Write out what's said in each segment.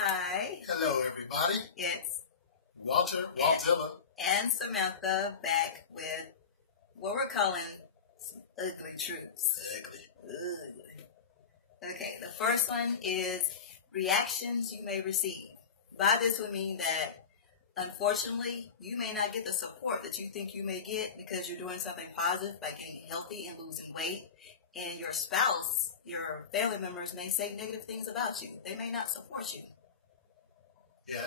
Hi, Hello, everybody. it's Waltzilla. and Samantha back with what we're calling some ugly truths. Ugly. Ugly. Okay, the first one is reactions you may receive. By this, we mean that unfortunately, you may not get the support that you think you may get because you're doing something positive by getting healthy and losing weight. And your spouse, your family members may say negative things about you. They may not support you. Yeah,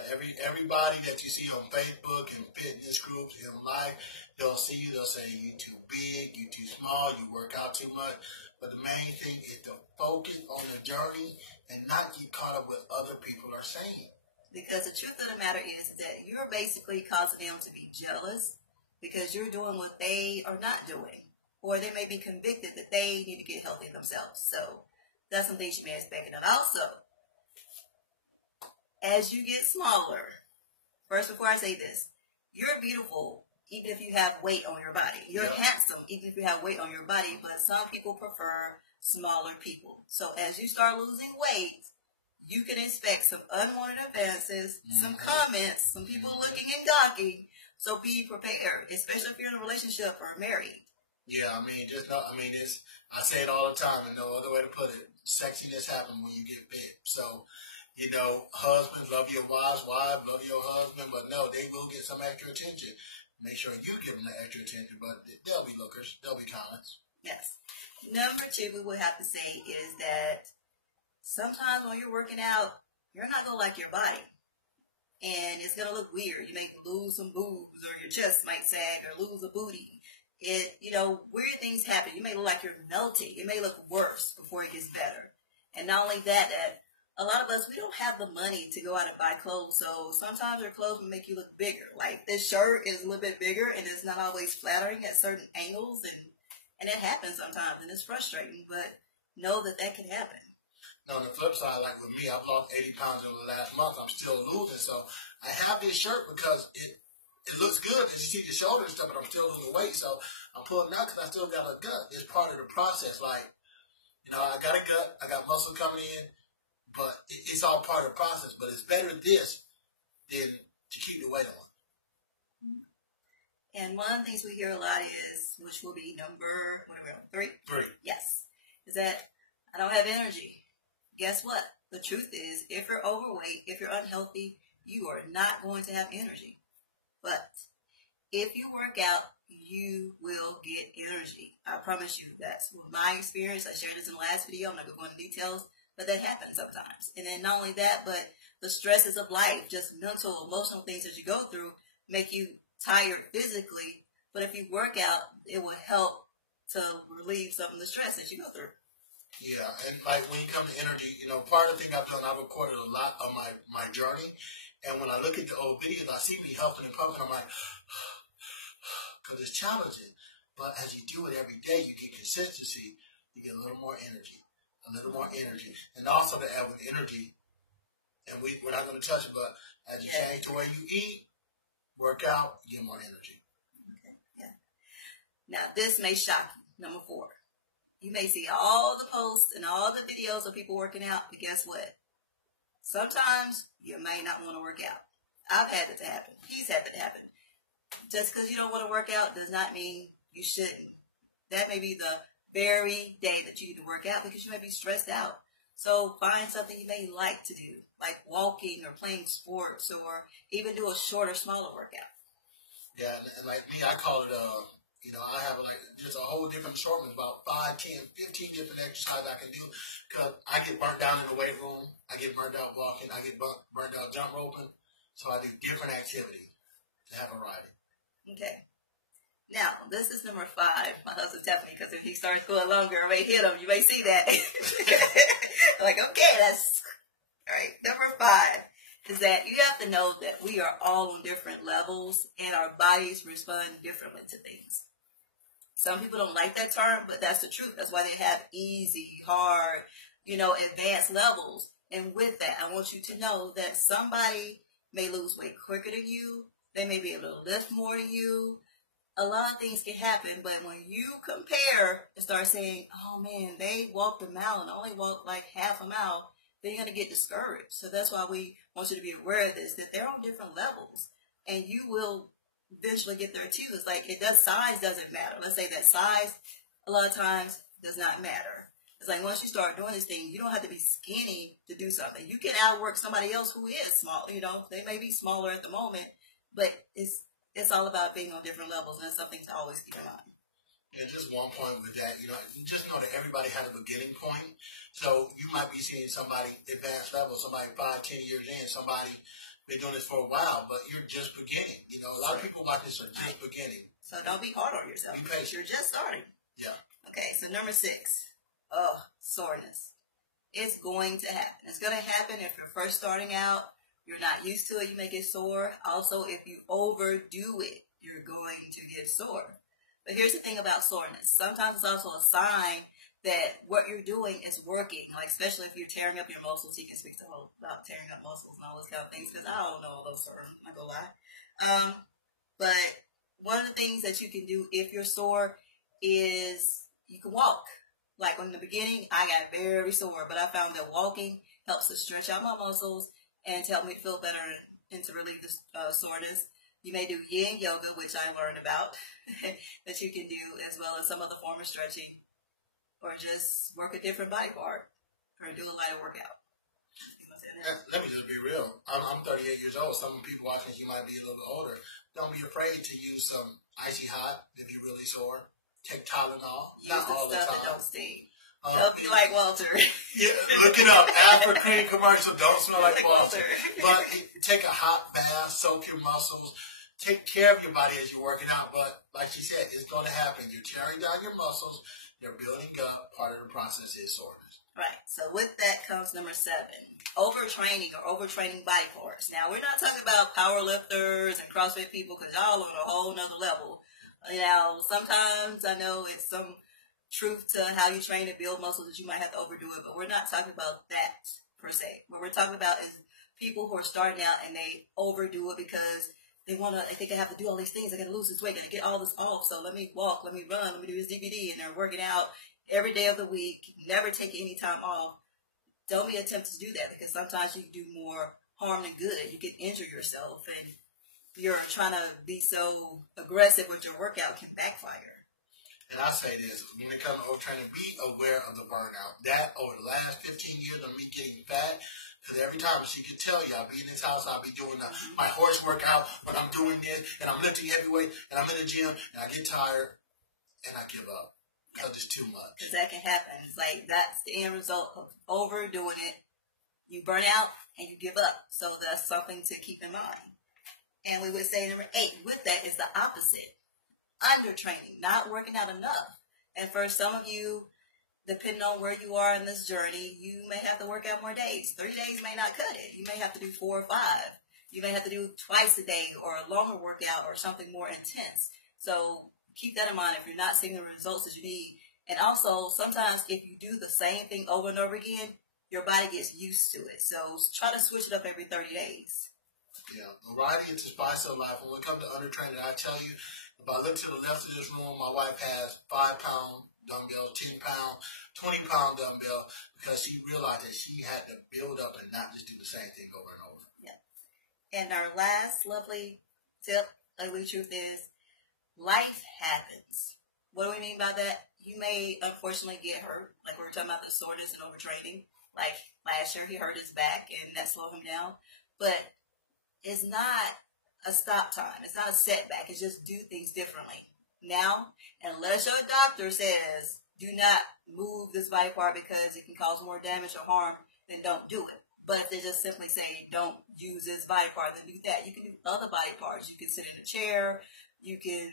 everybody that you see on Facebook and fitness groups in life, they'll see you. They'll say you too big, you too small, you work out too much. But the main thing is to focus on the journey and not get caught up with other people are saying. Because the truth of the matter is that you're basically causing them to be jealous because you're doing what they are not doing. Or they may be convicted that they need to get healthy themselves. So that's some things you may expect. And also, as you get smaller, first before I say this, you're beautiful even if you have weight on your body. You're handsome even if you have weight on your body, but some people prefer smaller people. So as you start losing weight, you can expect some unwanted advances, some comments, some people looking and gawking. So be prepared, especially if you're in a relationship or married. Yeah, I say it all the time, and no other way to put it. Sexiness happens when you get big. So, husbands, love your wives, love your husband, but no, they will get some extra attention. Make sure you give them the extra attention, but they'll be lookers, they'll be comments. Yes. Number two, we would have to say is that sometimes when you're working out, you're not going to like your body. And it's going to look weird. You may lose some boobs or your chest might sag or lose a booty. Weird things happen. You may look like you're melting. It may look worse before it gets better. And not only that a lot of us, we don't have the money to go out and buy clothes. So sometimes your clothes will make you look bigger. Like this shirt is a little bit bigger and it's not always flattering at certain angles. And it happens sometimes and it's frustrating. But know that can happen. Now, on the flip side, like with me, I've lost 80 pounds over the last month. I'm still losing. So I have this shirt because it looks good as you see the shoulders and stuff, but I'm still losing weight. So I'm pulling out because I still got a gut. It's part of the process. Like, I got a gut. I got muscle coming in. But it's all part of the process. But it's better this than to keep the weight on. And one of the things we hear a lot is, which will be number, what are we on, 3? 3. Yes. Is that I don't have energy. Guess what? The truth is, if you're overweight, if you're unhealthy, you are not going to have energy. But if you work out, you will get energy. I promise you. That's with my experience. I shared this in the last video. I'm not going to go into details, but that happens sometimes. And then not only that, but the stresses of life, just mental, emotional things that you go through make you tired physically. But if you work out, it will help to relieve some of the stress that you go through. Yeah, and like when you come to energy, part of the thing I've done, I've recorded a lot of my journey. And when I look at the old videos, I see me huffing and puffing. I'm like, because it's challenging. But as you do it every day, you get consistency. You get a little more energy. And also to add with energy, and we're not going to touch it, but as you change the way you eat, work out, you get more energy. Okay, yeah. Now, this may shock you. Number 4. You may see all the posts and all the videos of people working out, but guess what? Sometimes you may not want to work out. I've had it to happen. He's had it to happen. Just because you don't want to work out does not mean you shouldn't. That may be the very day that you need to work out because you may be stressed out. So find something you may like to do, like walking or playing sports or even do a shorter, smaller workout. Yeah, and like me, I call it I have just a whole different assortment, about 5, 10, 15 different exercises I can do. Because I get burnt down in the weight room. I get burnt out walking. I get burnt out jump roping. So I do different activities to have variety. Okay. Now, this is number 5. My husband's tapping me because if he starts going longer, I may hit him. You may see that. Okay, that's all right. Number 5 is that you have to know that we are all on different levels and our bodies respond differently to things. Some people don't like that term, but that's the truth. That's why they have easy, hard, advanced levels. And with that, I want you to know that somebody may lose weight quicker than you. They may be able to lift more than you. A lot of things can happen, but when you compare and start saying, oh man, they walked a mile and only walked like half a mile, then you're going to get discouraged. So that's why we want you to be aware of this, that they're on different levels, and you will eventually get there too. It's like size doesn't matter. Let's say that size a lot of times does not matter. It's like once you start doing this thing, you don't have to be skinny to do something. You can outwork somebody else who is small. You know, they may be smaller at the moment, but it's all about being on different levels, and that's something to always keep in mind. And just one point with that, just know that everybody has a beginning point. So you might be seeing somebody advanced level, somebody 5-10 years in, somebody been doing this for a while, but you're just beginning. A lot of people watching this are just beginning. So don't be hard on yourself. Be patient. You're just starting. Yeah. Okay, so number 6. Soreness. It's going to happen. It's going to happen if you're first starting out. You're not used to it. You may get sore. Also, if you overdo it, you're going to get sore. But here's the thing about soreness. Sometimes it's also a sign that what you're doing is working. Like, especially if you're tearing up your muscles. He can speak to about tearing up muscles and all those kind of things, because I don't know all those terms. I'm not going to lie. But one of the things that you can do if you're sore is you can walk. Like in the beginning, I got very sore, but I found that walking helps to stretch out my muscles and to help me feel better and to relieve the soreness. You may do yin yoga, which I learned about, that you can do, as well as some other form of stretching, or just work a different body part, or do a lighter workout. Let me just be real. I'm 38 years old. Some people watching, you might be a little bit older. Don't be afraid to use some icy hot if you're really sore. Take Tylenol. Use not the all the stuff time. that don't sting. Don't be like Walter. Yeah, look it up. After cream commercial, don't smell like Walter. But take a hot bath, soak your muscles, take care of your body as you're working out. But like she said, it's going to happen. You're tearing down your muscles. You're building up. Part of the process is soreness. Right. So with that comes number 7. Overtraining or overtraining body parts. Now, we're not talking about power lifters and CrossFit people, because y'all on a whole nother level. Now, sometimes I know it's some truth to how you train to build muscles that you might have to overdo it, but we're not talking about that per se. What we're talking about is people who are starting out and they overdo it because they think they have to do all these things. I got to lose this weight, got to get all this off. So let me walk, let me run, let me do this DVD, and they're working out every day of the week, never take any time off. Don't be tempted to do that, because sometimes you do more harm than good. You can injure yourself, and you're trying to be so aggressive with your workout can backfire. And I say this, when it comes to overtraining, be aware of the burnout. That over the last 15 years of me getting fat, because every time she could tell you, I'll be in this house, I'll be doing my horse workout when I'm doing this, and I'm lifting heavyweight, and I'm in the gym, and I get tired, and I give up. Because it's too much. Because that can happen. It's like that's the end result of overdoing it. You burn out and you give up. So that's something to keep in mind. And we would say number 8 with that is the opposite. Undertraining, not working out enough. And for some of you, depending on where you are in this journey, you may have to work out more days. 3 days may not cut it. You may have to do 4 or 5. You may have to do twice a day or a longer workout or something more intense. So keep that in mind if you're not seeing the results that you need. And also, sometimes if you do the same thing over and over again, your body gets used to it. So try to switch it up every 30 days. Yeah, variety is the spice of life. When it comes to undertraining, I tell you, if I look to the left of this room, my wife has 5-pound dumbbells, 10-pound, 20-pound dumbbell, because she realized that she had to build up and not just do the same thing over and over. Yeah. And our last lovely tip, ugly truth is, life happens. What do we mean by that? You may unfortunately get hurt, like we were talking about the soreness and overtraining. Like last year, he hurt his back, and that slowed him down. But it's not a stop time. It's not a setback. It's just do things differently. Now, unless your doctor says do not move this body part because it can cause more damage or harm, then don't do it. But if they just simply say don't use this body part, then do that. You can do other body parts. You can sit in a chair. You can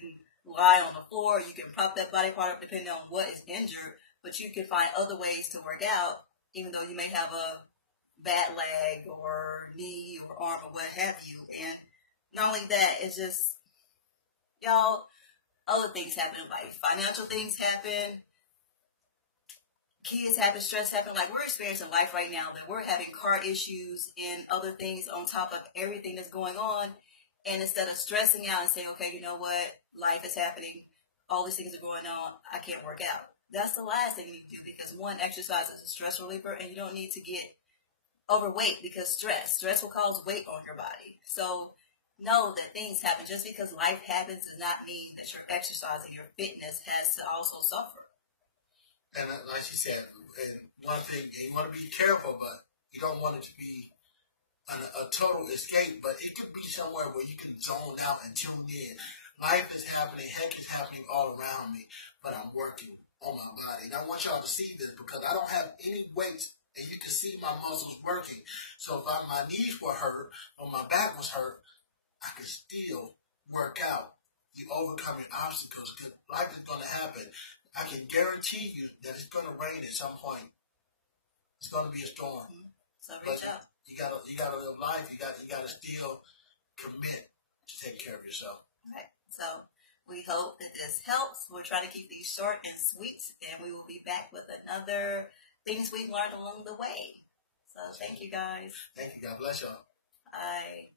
lie on the floor. You can prop that body part up depending on what is injured. But you can find other ways to work out, even though you may have a bad leg or knee or arm or what have you. And not only that, it's just, y'all, other things happen in life. Financial things happen. Kids happen, stress happen. Like, we're experiencing life right now that we're having car issues and other things on top of everything that's going on. And instead of stressing out and saying, okay, you know what, life is happening, all these things are going on, I can't work out. That's the last thing you need to do, because one, exercise is a stress reliever, and you don't need to get overweight because stress will cause weight on your body. So know that things happen. Just because life happens does not mean that your exercise and your fitness has to also suffer. And like she said, and one thing, you want to be careful, but you don't want it to be a total escape, but it could be somewhere where you can zone out and tune in. Life is happening, heck is happening all around me, but I'm working on my body. And I want y'all to see this because I don't have any weights, and you can see my muscles working. So if my knees were hurt or my back was hurt, I can still work out. You overcome your obstacles because life is going to happen. I can guarantee you that it's going to rain at some point. It's going to be a storm. Mm-hmm. So reach out. You gotta live life. You gotta still commit to take care of yourself. Right. So we hope that this helps. We're trying to keep these short and sweet, and we will be back with another things we've learned along the way. So thank you guys. Thank you. God bless y'all. Bye.